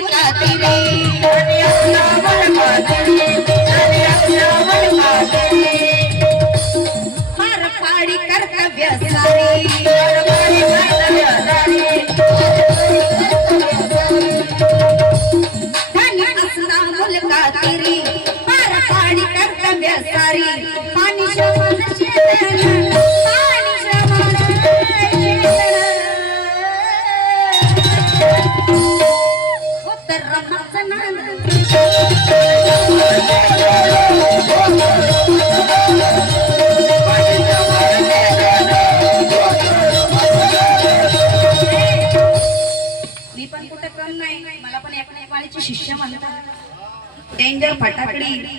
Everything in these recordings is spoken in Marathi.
धनी पार पाडी कर्तव्य सारी. वनवासी पार पाडी कर्तव्य सारी पाणी पाणी पण शिष्य म्हणतात डेंजर फटाकडी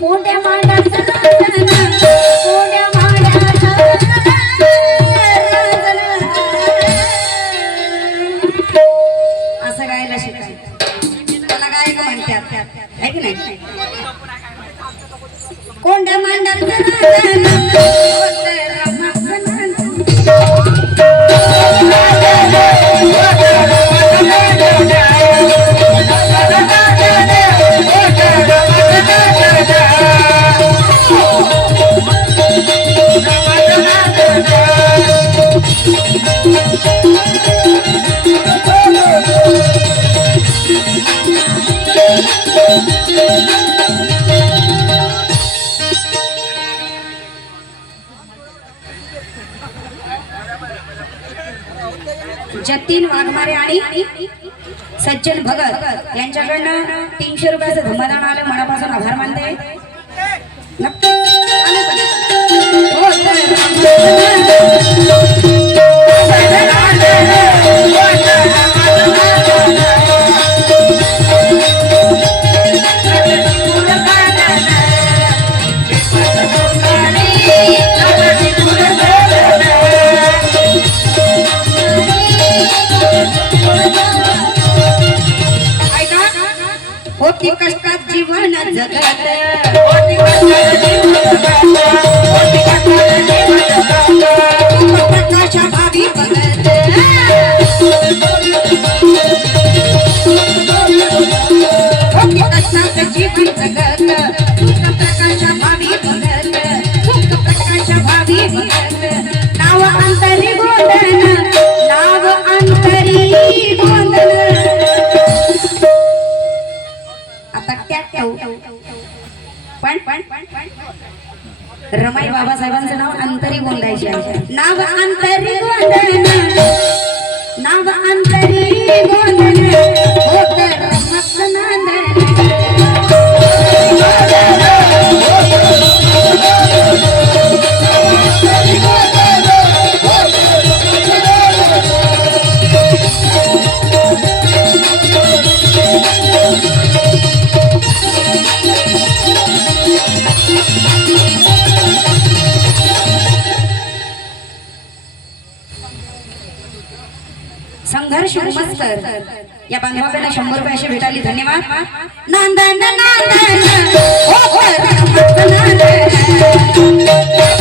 कोंड्या मांडाचं असं गायला शिकायचं. त्याला गायक म्हणतात. कोंड मांडल तीन वाघमारे आणि सज्जन भगत यांच्याकडनं तीनशे रुपयाचं धमादान आलं. मनापासून आभार मानते. नक्की. हो, हो. होती कष्टात जीवन जगत. प्रकाशा भावी बघत होती कष्टात जीवन जगत. सुख प्रकाशा भावी बघत सुख प्रकाशा भावी बघत नाव अंतरी रमाई बाबासाहेबांचं नाव अंतरी गोंधायचे आहे. नाव अंतरी गोंधन नाव अंतरी गोंधन शुभ या बांधवाकडे शंभर रुपये असे भेटाली धन्यवाद. नांदा नांदा हो, हो.